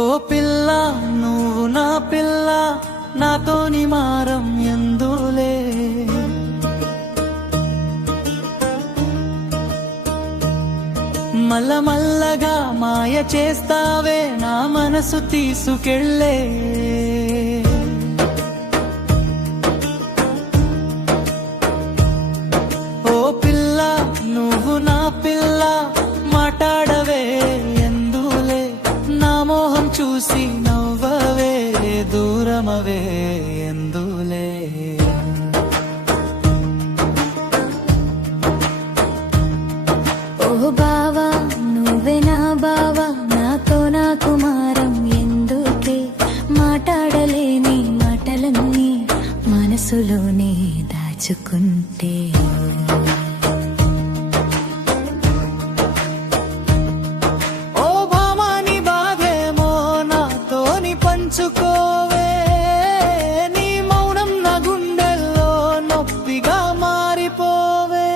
ఓ పిల్ల నువ్వు నా పిల్ల, నాతోని మారం ఎందులే. మల్లగా మాయ చేస్తావే నా మనసు తీసుకెళ్ళే. ఓ పిల్ల నువ్వు నా పిల్ల, మాట్లాడవే ఎందులే. నా మోహం చూసి నవ్వవే, దూరమవే ఎందులే. ఓ బావా నువ్వే నా బావా, నాతో నాకు మారం ఎందుకే. మాట్లాడలేని మాటలన్నీ మనసులోనే దాచుకుంటే. ఓ భామాని బాధేమో నాతోని పంచుకోవే, నీ మౌనం నా గుండెల్లో నొప్పిగా మారిపోవే.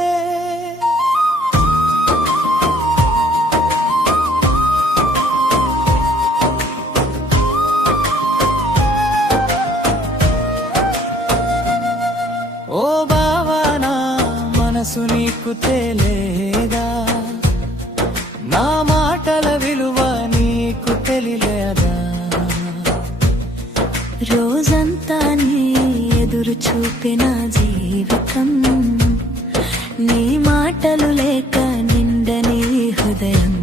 ఓ బావా నా మనసు నీకు తెలియదా, నా మాటల విలువ నీకు తెలియదా. రోజంతా నీ ఎదురు చూపిన జీవితం, నీ మాటలు లేక నిండని హృదయం.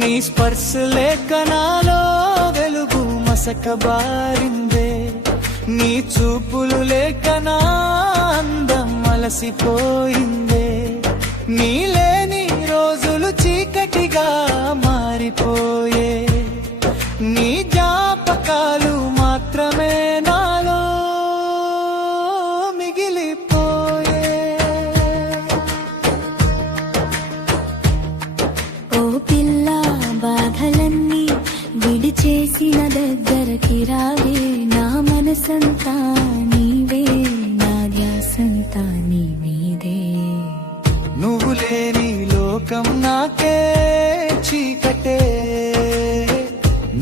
నీ స్పర్శ లేక నాలో వెలుగు మసకబారిందే, నీ చూపులు లేక నా అందం అలసిపోయిందే. నీ లేని రోజులు చీకటిగా మారిపోయే, నీ జ్ఞాపకాలు మాత్రమే నాలో మిగిలిపోయే. ఓ పిల్ల బాధలన్నీ విడిచేసిన దగ్గరకి రావే. నా మనసంతా నీవే, నా ధ్యాసంతా నీ మీదే. నువ్వు లేని లోకం నాకే చీకటే,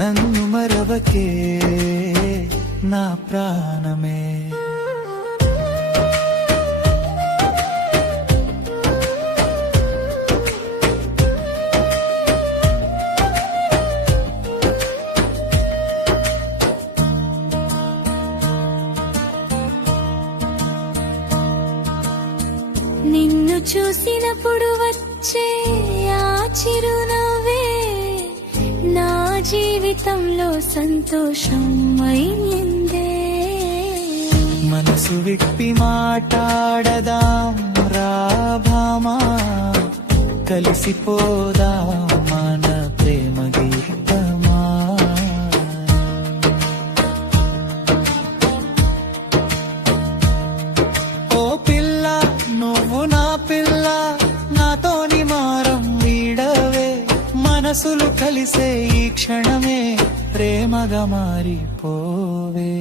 నన్ను మరవకే నా ప్రాణమే. నిన్ను చూసినప్పుడు వచ్చే ఆ చిరునవ్వే నా జీవితంలో సంతోషం అయిందే. మనసు విప్పి మాట్లాడదాం రా భామా, కలిసిపోదాం మన ప్రేమ గీతమా. ఓ పిల్ల నువ్వు నా పిల్ల, నాతోని మారం వీడవే. మనసులు కలిసే ఈ క్షణమే ప్రేమగా మారిపోవే.